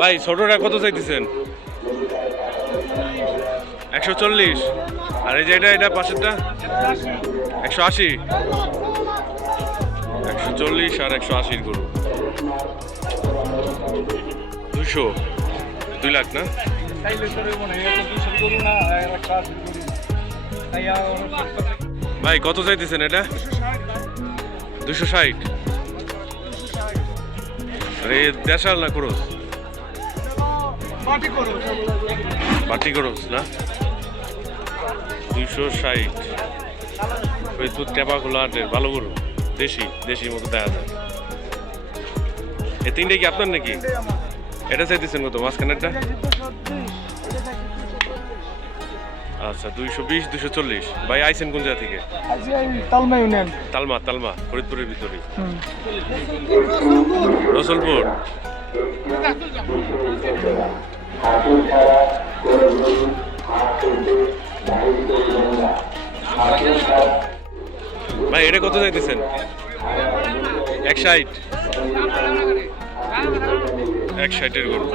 ভাই ছোটটা কত চাইতেছেন? 140। আর এই যে এটা পাশেরটা 180। 140 আর 180 গরু 200 2 লাখ না? ভাই কত চাইতেছেন এটা? 260। আরে দেশাল না করস? পার্টি করস না? 260। ওই তো টেপা খোলা আটের ভালো গরু, দেশির মতো দেখা যায়। এই তিনটে কি আপনার নাকি? এটা চাইতেছেন কত মাঝখানেরটা? আচ্ছা 220 240। ভাই আইছেন কোন জায়গা থেকে? তালমা ফরিদপুরের ভিতরে। রসুলপুর। ভাই এটা কত চাইতেছেন? 160। 160-এর গরু।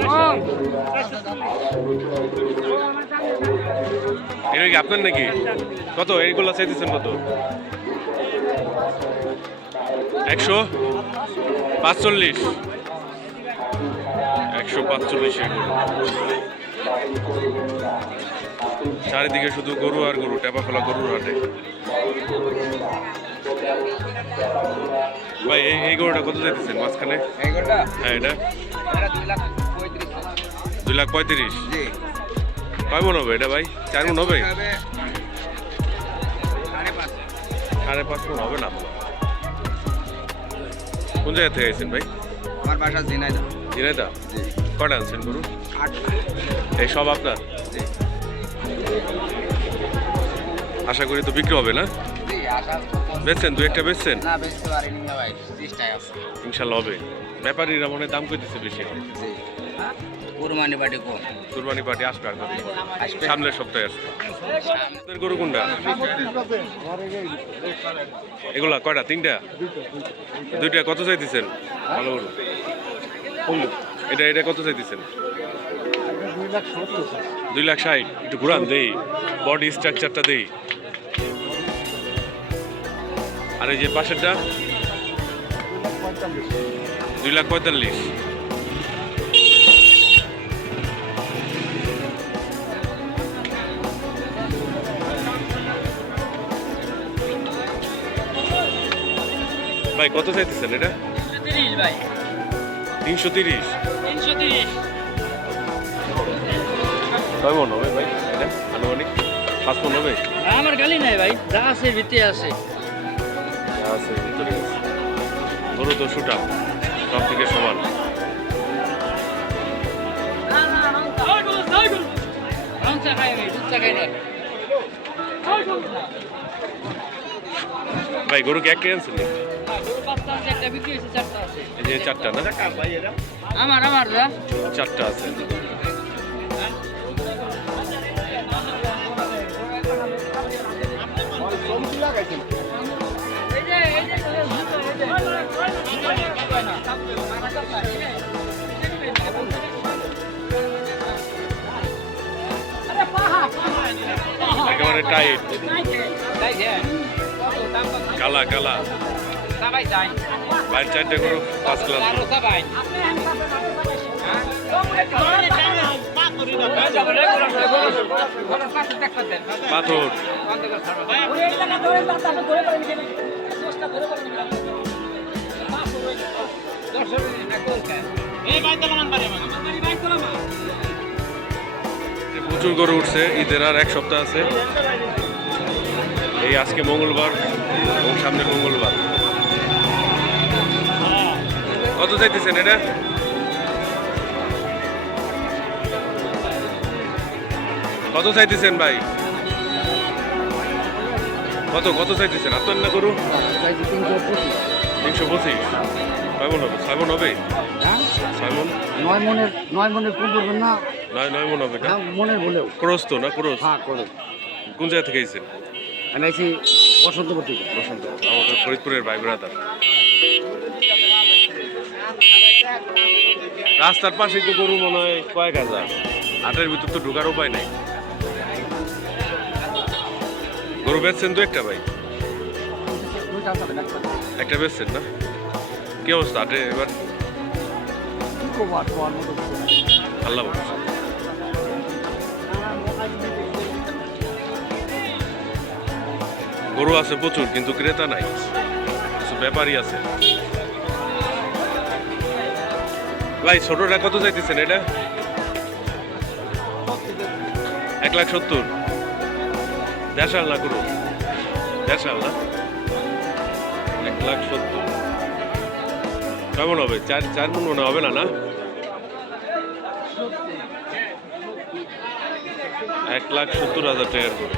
এটা কি আপনার নাকি? কত এইগুলো চাইতেছেন কত? 145। 145-এর গরু। চারিদিকে শুধু গরু আর গরু, টেপা খোলা গরুর হাটে। ভাই এই গরুটা কত চাইতেছেন মাঝখানে? হ্যাঁ এটা 2,35,000। কয় মন হবে এটা ভাই? 4 মন হবে? 5.5 মন হবে না? কোন জায়গা থেকে আইছেন ভাই? আমার বাসা ঝিনাইদহ। ঝিনাইদহ? কটা আনছেন গরু? 8টা। এই সব আপনার? আশা করি তো বিক্রি হবে না? বেচছেন? 2-1টা বেচছেন? না বেচতে পারিনি না ভাই, চেষ্টায় আছে। ইনশাল্লাহ হবে। ব্যাপারীরা মনে দাম কইতেছে বেশি। কুরবানি পার্টি কোন? কুরবানি পার্টি আসবে আগামী সামনের সপ্তাহে আসবে। আপনার গরু কোনটা? এগুলা কয়টা? 3টা? 2টা কত চাইতেছেন? ভালো গরু। এটা কত চাইতেছেন? 2,60,000। একটু ঘুরান দেই, বডি স্ট্রাকচারটা দেই। আর এই যে পাশেরটা 2,45,000। ভাই কত চাইতেছেন এটা? 330 ভাই। 330। 330। কয় মন হবে ভাই এটা আনুমানিক? 5 মন হবে? আমার গালি নাই ভাই, যা আছে ভিতরে আছে। আছে ভিতরে আছে। গরু তো সুটা সব থেকে সমান। ভাই গরু কি একটাই আনছেন? এই যে 4টা না? আমার 4টা আছে। একেবারে টাইট, কালা বাইর 4টে গরু 5 ক্লাস। পাথর প্রচুর গরু উঠছে। ঈদের আর 1 সপ্তাহ আছে। এই আজকে মঙ্গলবার এবং সামনের মঙ্গলবার। কত চাইতেছেন এটা? কত চাইতেছেন ভাই? কত চাইতেছেন? আপনার না গরু? 325। কয় মন হবে? 6 মন হবে? 6 মন? 9 মনের কোন করবেন না? 9 মন হবে এটা? মনের বলেও ক্রস তো না? ক্রস? হ্যাঁ করে। কোন জায়গা থেকে এসেছেন? আমি আইছি বসন্তপুর থেকে। বসন্ত, আমাদের ফরিদপুরের ভাই ব্রাদার। রাস্তার পাশে তো গরু মনে হয় কয়েক হাজার, হাটের ভিতর তো ঢোকার উপায় নেই। গরু বেচছেন তো একটা ভাই, একটা বেচছেন না? কি অবস্থা হাটে এবার? আল্লাহ ভরসা। গরু আছে প্রচুর কিন্তু ক্রেতা নাই, কিছু ব্যাপারই আছে। ভাই ছোটটা কত চাইতেছেন এটা? 1,70,000। দেশাল না গরু? দেশাল না? 1,70,000 কেমন হবে? চার মন মনে হবে না? না, 1,70,000 টাকার গরু।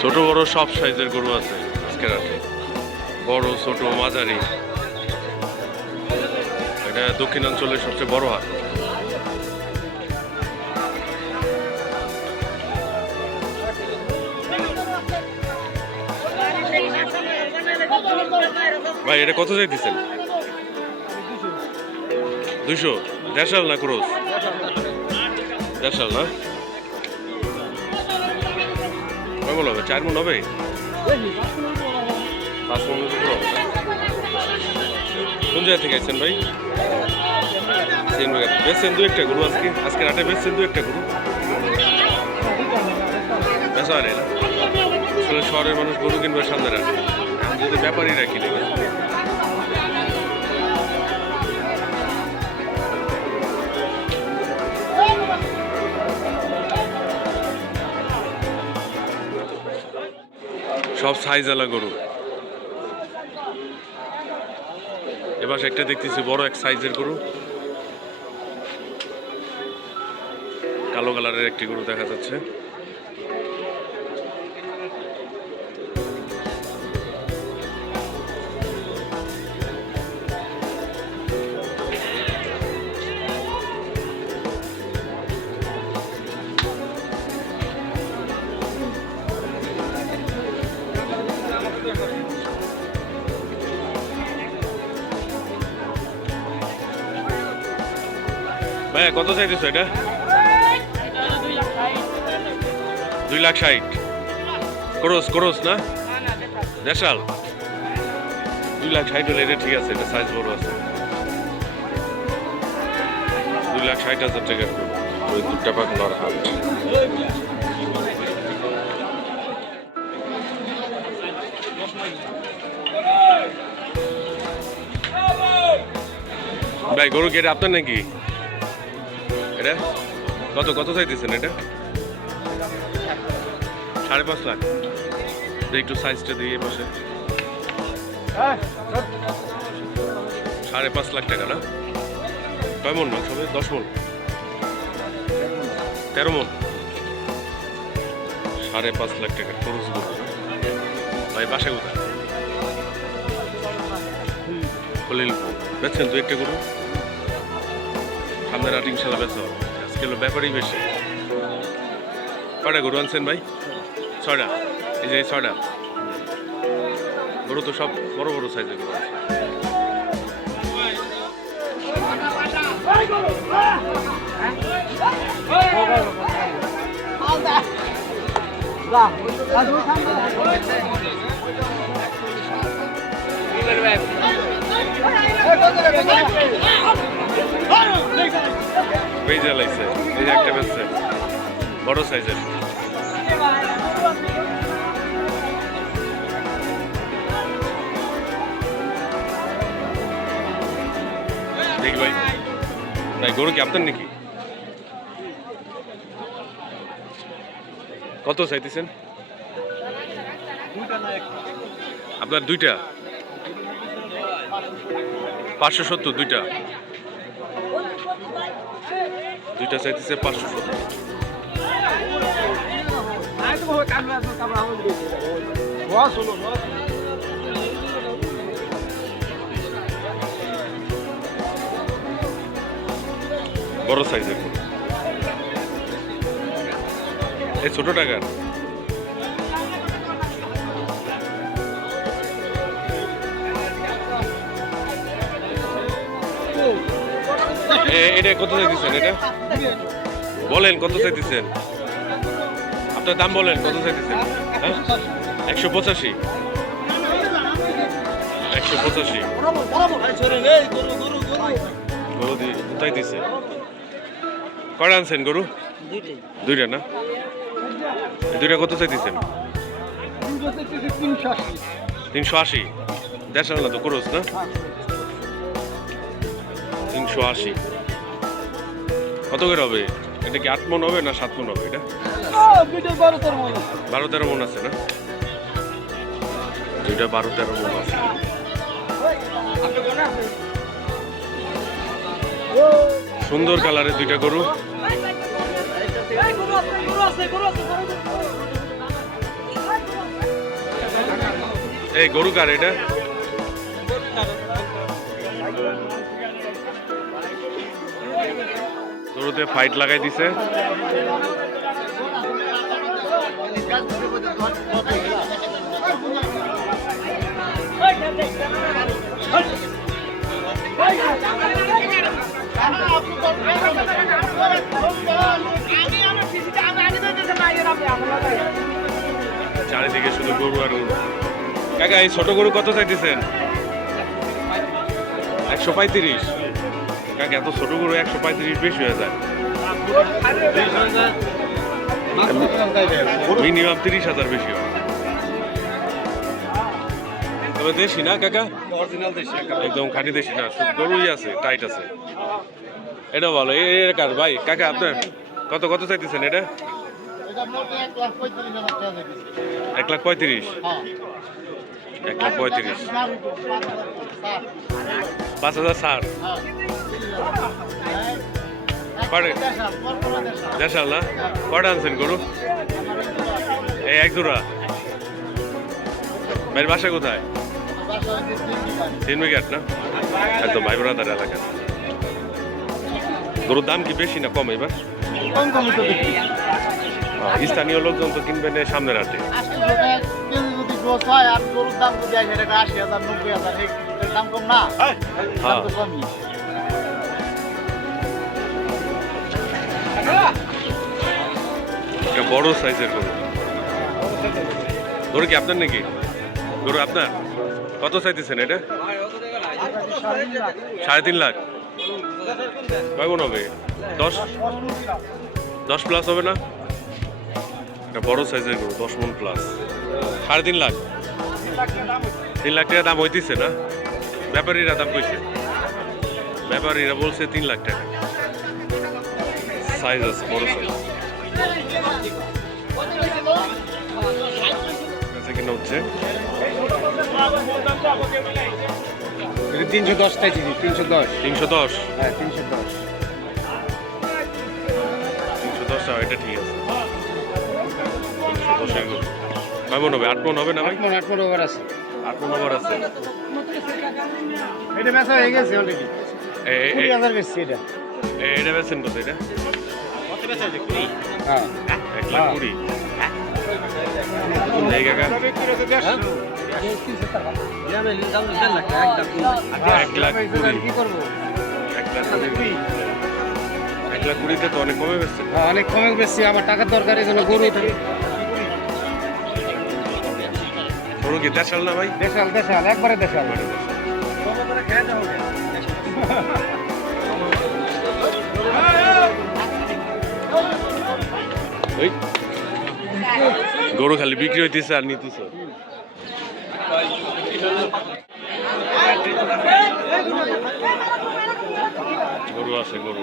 ছোট বড় সব সাইজের গরু আছে আজকের হাটে, বড় ছোট মাঝারি। এটা দক্ষিণাঞ্চলের সবচেয়ে বড় হাট। ভাই এটা কত চাইতেছেন? 200? দেশাল না ক্রস? দেশাল না? কেমন হবে? 4 মন হবে? 5 মন উপর হবে? কোন জায়গা থেকে আসছেন ভাই? বেচছেন দু একটা গরু আজকে? আজকের হাটে বেচছেন দু একটা গরু? বেচা হয় না? আসলে শহরের মানুষ গরু কিনবে সামনে রাখে, আমি যদি ব্যাপারই রাখি নাকি। সব সাইজ আলা গরু। এবার একটা দেখতেছি বড় এক সাইজের গরু, কালো কালারের একটি গরু দেখা যাচ্ছে। ভাইয়া কত চাইতেছো এটা? 2,60,000। ক্রস না? দেশাল? 2,60,000 হলে এটা ঠিক আছে, এটা সাইজ বড় আছে। 2,60,000 টাকা ওই দুটা পাকনার হাট। ভাই গরু কি এটা আপনার নাকি? এটা কত চাইতেছেন এটা? 5.5 লাখ। একটু সাইজটা দিয়ে বসে 5.5 লাখ টাকা না? কয় মন মাংস হবে? 10 মন? 13 মন? 5.5 লাখ টাকা খরচ করবো ভাই। বাসায় কোথায়? খলিলপুর। বেচছেন দু একটা গরু? সামনের হাট ইনশাল্লাহ বেচা হবে। আজকে হলো ব্যাপারই বেশি। কয়টা গরু আনছেন ভাই? 6টা। এই যে 6টা গরু তো সব বড় বড় সাইজের গরু আছে। বেজা লাইছে, এই যে একটা বেচছে বড় সাইজের। দেখি ভাই, ভাই গরু কি আপনার নাকি? কত চাইতেছেন? আপনার দুইটা? 570 দুইটা? দুইটা চাইতেছে 570। বড় সাইজের গরু। এই ছোট টাকার এটা কত চাইতেছেন? এটা বলেন কত চাইতেছেন? আপনার দাম বলেন কত চাইতেছেন? হ্যাঁ 185। 185 গরু দিয়ে কোথায় দিছে? কয়টা আনছেন গরু? দুইটা না? এই দুইটা কত চাইতেছেন? 380। দেড়শো না তো করস না? 380 কত করে হবে? এটা কি 8 মন হবে না 7 মন হবে? এটা 12-13 মন আছে না? দুইটা 12-13 মন আছে। সুন্দর কালারের দুইটা গরু। এই গরু কার এটা? গরুতে ফাইট লাগাই দিছে। চারিদিকে শুধু গরু আর গরু। কাকা এই ছোট গরু কত চাইতেছেন? 135। কাকা এত ছোট গরু 135 বেশি হয়ে যায়। মিনিমাম 30,000 বেশি হয়। তবে দেশি না কাকা? একদম খাঁটি দেশি না, গরুই আছে, টাইট আছে। এটা ভালো। এর কার ভাই? কাকা আপনার কত কত চাইতেছেন এটা? 1,35,000। 1,35,000। 5,000 ছাড়। দেশাল না? কটা আনছেন গরু? এই এক জোড়া। ভাইয়ের বাসা কোথায়? 3 উইকেট না? একদম ভাই ব্রাদার এলাকা। গরুর দাম কি বেশি না কম এবার? স্থানীয় লোকজন তো কিনবেন সামনের হাটে। বড় সাইজের গরু। গরু কি আপনার নাকি? গরু আপনার? কত চাইতেছেন এটা? 3.5 লাখ। কেমন হবে? 10 প্লাস হবে না? এটা বড় সাইজের গরু, 10 মন প্লাস। 3.5 লাখ। 3 লাখ টাকা দাম হইতেছে না? ব্যাপারীরা দাম কইছে? ব্যাপারীরা বলছে 3 লাখ টাকা। সাইজ আছে, বড় সাইজ। কিনা হচ্ছে 310 চাইছি। 310। 310। হ্যাঁ 310। 310 এটা ঠিক আছে। 310 এর গরু। কয় মন হবে? 8 মন হবে না ভাই? 8 মন ওভার আছে। 8 মন ওভার আছে। এটা বেচা হয়ে গেছে অলরেডি। 20,000 বেচছি এটা। এটা বেচেন কত এটা? কত বেচা আছে? 20। হ্যাঁ 1,20,000। কোন জায়গা কা? 1,20,000 কি করবো? 1,20,000 তো অনেক কমে বেচছে। অনেক কমে বেশি, আমার টাকার দরকার, এই জন্য গরু গরু কি দেশাল না ভাই? দেশাল দেশাল, একবারে দেশাল। গরু খালি বিক্রি হইতেছে আর নিতেছে। গরু আছে গরু।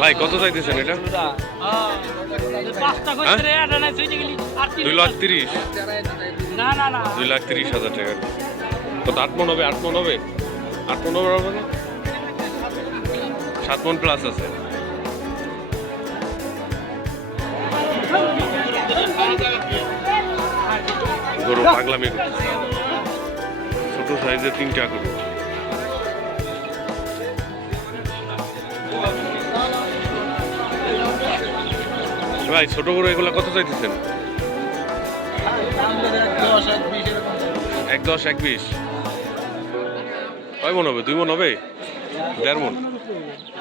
ভাই কত চাইতেছেন এটা? 2,30,000। না না না 2,30,000 টাকা। কত 8 মন হবে? 8 মন হবে? 8 মন হবে না? 7 মন প্লাস আছে। গরু পাগলামি করতেছে। ছোট সাইজের 3টা গরু। ভাই ছোট গরু এগুলা কত চাইতেছেন? 1.10 1.20 কয় মন হবে? 2 মন হবে? 1.5 মন?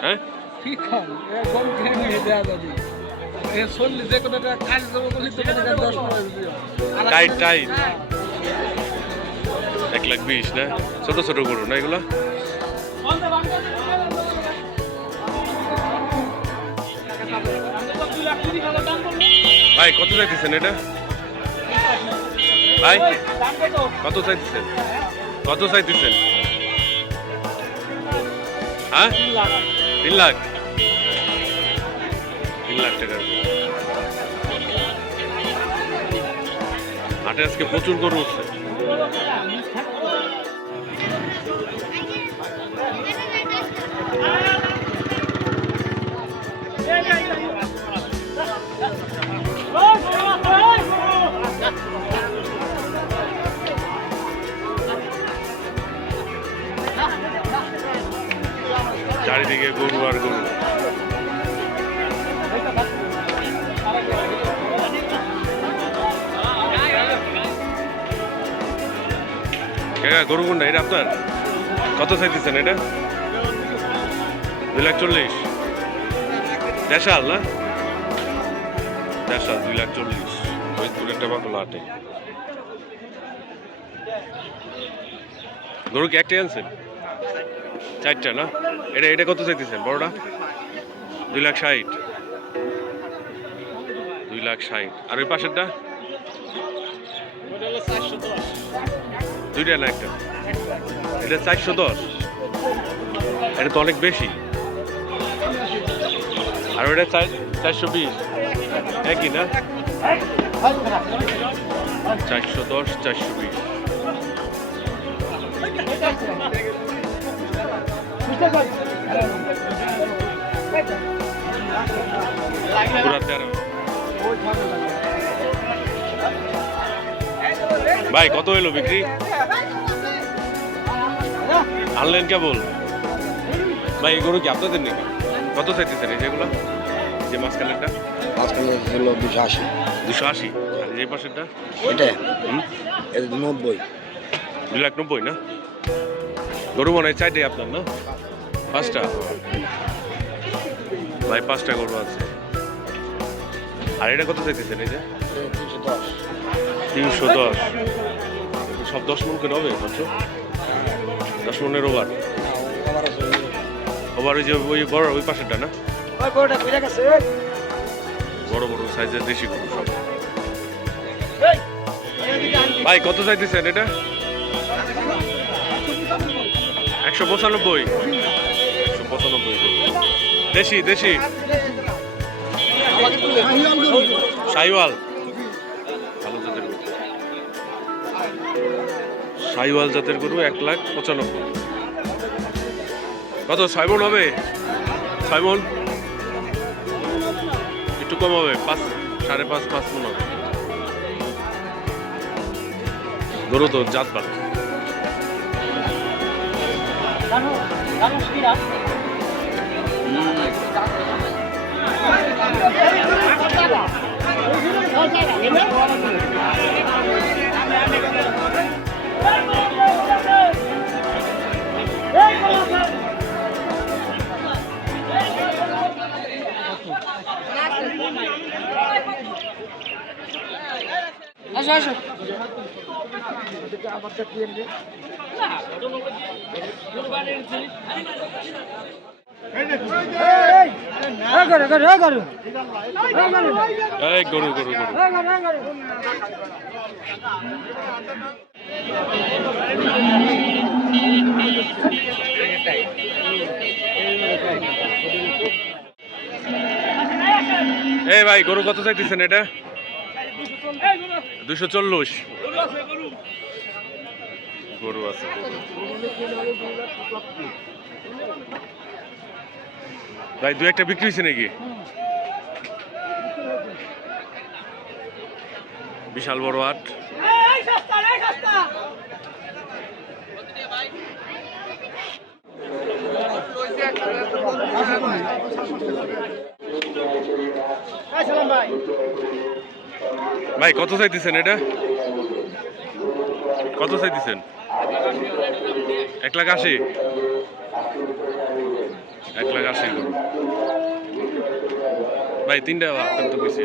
হ্যাঁ টাইট টাইট 1,20,000 না? ছোট ছোট গরু না এগুলা? ভাই কত চাইতেছেন এটা? ভাই কত চাইতেছেন? কত চাইতেছেন? হ্যাঁ 3 লাখ 3 লাখ টাকা। হাটে আজকে প্রচুর গরু উঠছে। চারিদিকে গরু আর গরু। গরু কোনটা এটা আপনার? কত চাইতেছেন এটা? 2,40,000 দেশাল না? দেশাল 2,40,000 ফরিদপুর একটা বাকলা হাটে। গরু কি একটাই আনছেন? 4টা না? এটা এটা কত চাইতেছেন বড়টা? 2,60,000 2,60,000 আর ওই পাশেরটা? 2টা না একটা? এটা 410। এটা তো অনেক বেশি। আর ওটা 420 একই না? 410 420। ভাই কত হলো বিক্রি? আনলেন কেবল? ভাই এই গরু কি আপনাদের নাকি? কত চাইতেছেন এই যেগুলো? যে মাঝখানেরটা? মাঝখানে হলো 280। 280 আর এই পাশেরটা? এটা এটা 90। 2,90,000 না? গরু মনে হয় 4টাই আপনার না? 5টা? ভাই 5টা গরু আছে। আর এটা কত চাইতেছেন এই যে? 310। 310 সব 10 মন করে হবে? 10 মনের ওভার? ওভার ওই যে ওই বড় ওই পাশেরটা না? বড় বড় সাইজের দেশি গরু সব। ভাই কত চাইতেছেন এটা? 195 195 দেশি দেশি শাহিওয়াল ভালো জাতের গরু। শাহিওয়াল জাতের গরু 1,95,000। কত 6 মন হবে? 6 মন একটু কম হবে, 5.5 মন হবে। গরু তো জাত ভালো। আসো আসো এই গরু গরু গরু এই ভাই গরু কত চাইতেছেন এটা? 240 গরু আছে। ভাই 2-1টা বিক্রি হয়েছে নাকি? বিশাল বড় হাট। ভাই কত চাইতেছেন এটা? কত চাইতেছেন? 1,80,000। 1,80,000 গরু ভাই, 3টা আপনার তো বেশি।